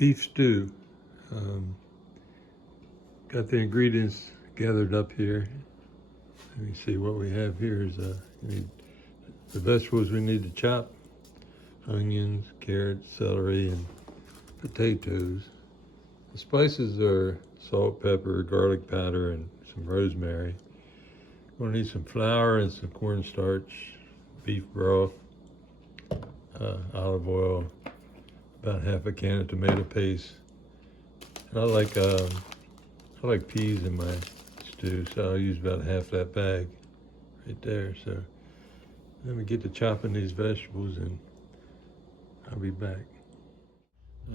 beef stew. Got the ingredients gathered up here. Let me see what we have here is the vegetables we need to chop: onions, carrots, celery, and potatoes. The spices are salt, pepper, garlic powder, and some rosemary. We're gonna need some flour and some cornstarch, beef broth, olive oil, about half a can of tomato paste. And I like peas in my stew, so I'll use about half that bag right there. So let me get to chopping these vegetables and I'll be back.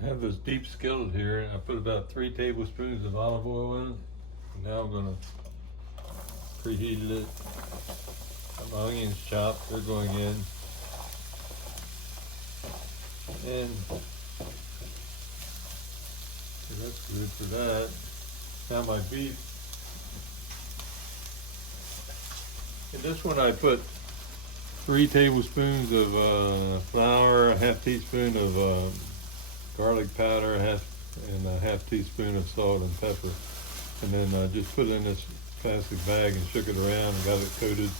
I have this deep skillet here and I put about 3 tablespoons of olive oil in it. And now I'm gonna preheat it. Got my onions chopped, they're going in. And so that's good for that. Now my beef. In this one I put 3 tablespoons of flour, a half teaspoon of garlic powder, and a half teaspoon of salt and pepper. And then I just put it in this plastic bag and shook it around and got it coated.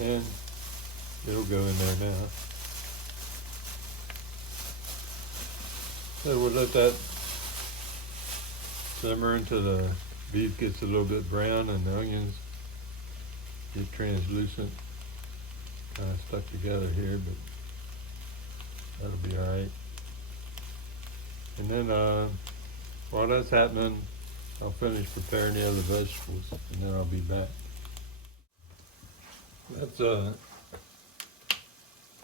And it'll go in there now. So we'll let that simmer until the beef gets a little bit brown and the onions get translucent. Kind of stuck together here, but that'll be all right. And then while that's happening, I'll finish preparing the other vegetables, and then I'll be back. That's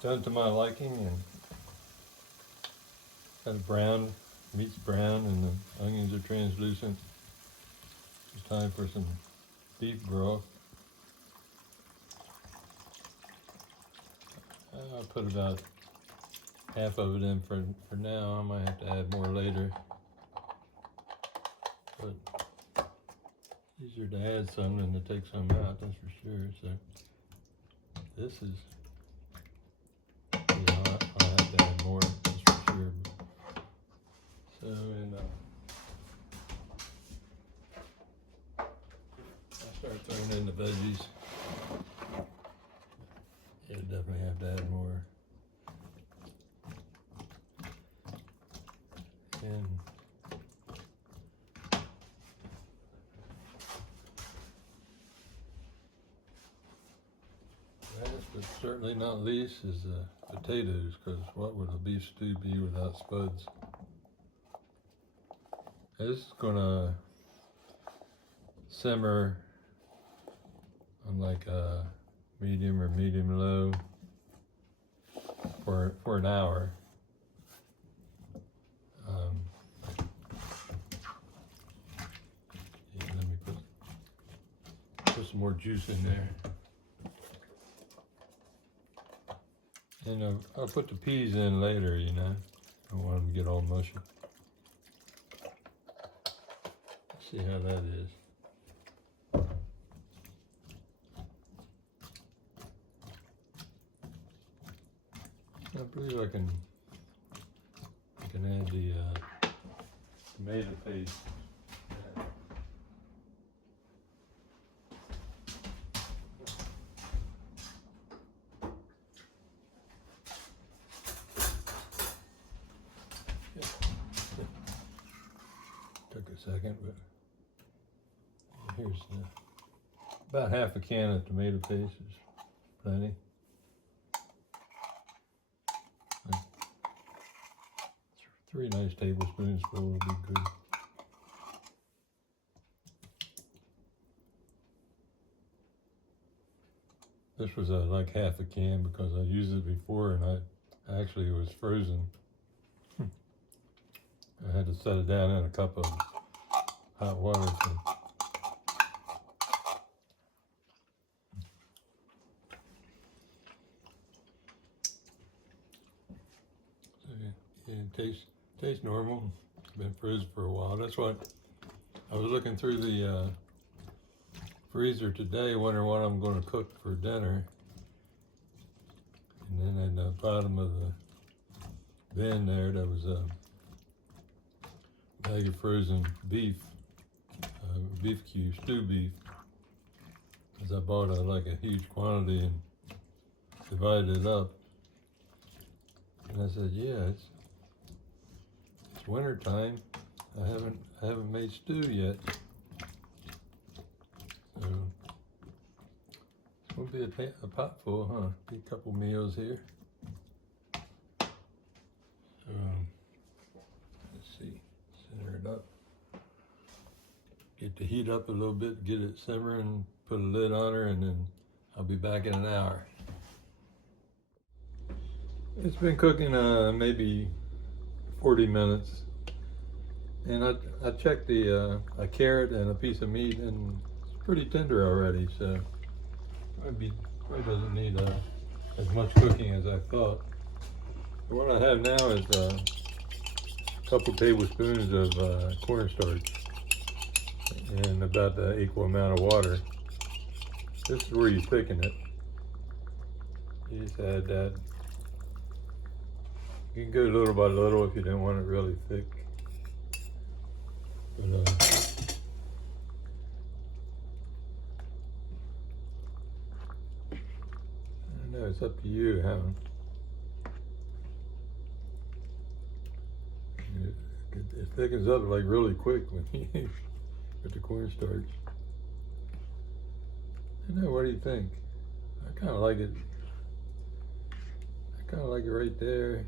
done to my liking, and kind of brown, meat's brown, and the onions are translucent. It's time for some beef broth. I'll put about half of it in for now. I might have to add more later. But easier to add some than to take some out, that's for sure. So this is, I'll have to add more, that's for sure. So, and I'll start throwing in the veggies. Yeah, definitely have to add more. And last but certainly not least is potatoes, because what would a beef stew be without spuds? This is gonna simmer on like a medium or medium low for an hour. Yeah, let me put some more juice in there. And I'll put the peas in later, you know. I don't want them to get all mushy. Let's see how that is. I believe I can add the tomato paste. Took a second, but here's about half a can of tomato paste is plenty. 3 nice tablespoons full would be good. This was like half a can because I used it before and it was frozen. I had to set it down in a cup of hot water. It tastes normal. It's been frozen for a while. That's what I was looking through the freezer today, wondering what I'm going to cook for dinner. And then at the bottom of the bin there was bag of frozen beef, beef cubes, stew beef. Because I bought like a huge quantity and divided it up. And I said, yeah, it's winter time. I haven't made stew yet. So it's gonna be a pot full, huh? Be a couple meals here. So let's see, center it up. Get the heat up a little bit, get it simmering, put a lid on her, and then I'll be back in an hour. It's been cooking maybe 40 minutes. And I checked a carrot and a piece of meat, and it's pretty tender already, so probably doesn't need as much cooking as I thought. But what I have now is a couple tablespoons of cornstarch and about the equal amount of water. This is where you thicken it. You just add that. You can go little by little if you don't want it really thick. But I don't know, it's up to you how. It thickens up like really quick when you with the cornstarch. I know, what do you think? I kind of like it. I kind of like it right there.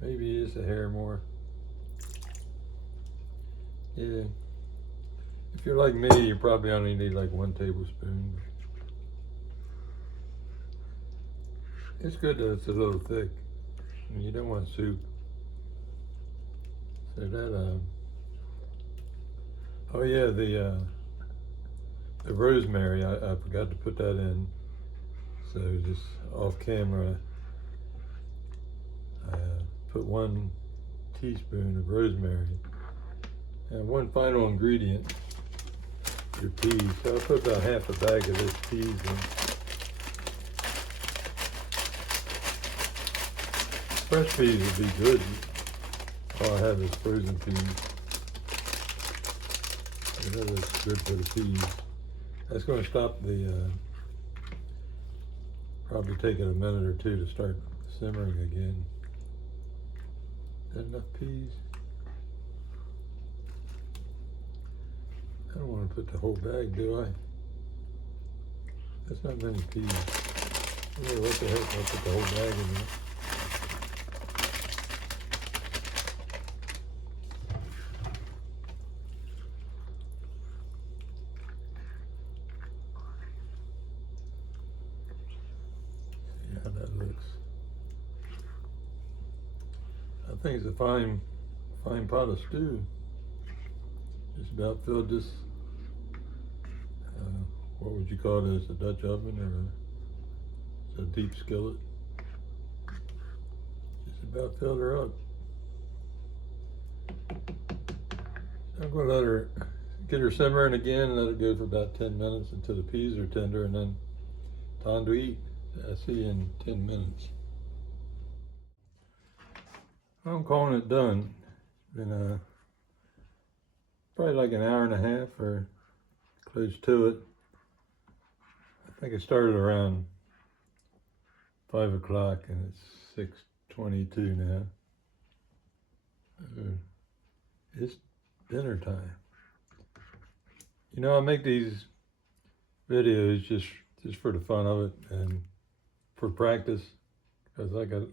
Maybe just a hair more. Yeah. If you're like me, you probably only need like 1 tablespoon. It's good that it's a little thick. You don't want soup. So that, oh yeah, the rosemary, I forgot to put that in. So just off camera, I put 1 teaspoon of rosemary. And one final ingredient, your peas. So I put about half a bag of this peas in. Fresh peas would be good. All I have is frozen peas. So that is good for the peas. That's going to stop the, probably take it a minute or 2 to start simmering again. Is that enough peas? I don't want to put the whole bag, do I? That's not many peas. Yeah, what the heck, I'll put the whole bag in there. See how that looks. I think it's a fine pot of stew. Just about filled this, what would you call this, a Dutch oven or a deep skillet? Just about filled her up. So I'm going to let her, get her simmering again, let it go for about 10 minutes until the peas are tender, and then time to eat. I'll see you in 10 minutes. I'm calling it done. Been probably like an hour and a half or close to it. I think it started around 5 o'clock and it's 6:22 now. It's dinner time. You know, I make these videos just for the fun of it and for practice, because I got,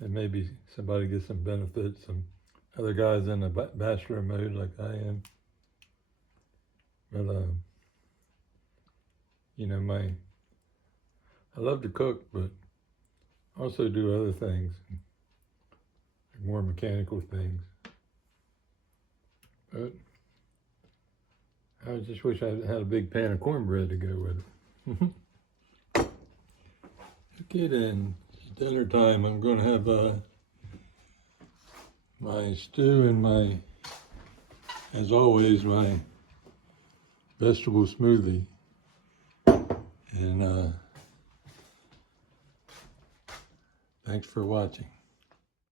and maybe somebody gets some benefits, some other guys in the bachelor mode like I am. But, you know, I love to cook, but also do other things, more mechanical things. But I just wish I had a big pan of cornbread to go with it. Okay then, it's dinner time. I'm going to have my stew and as always, my vegetable smoothie. And thanks for watching.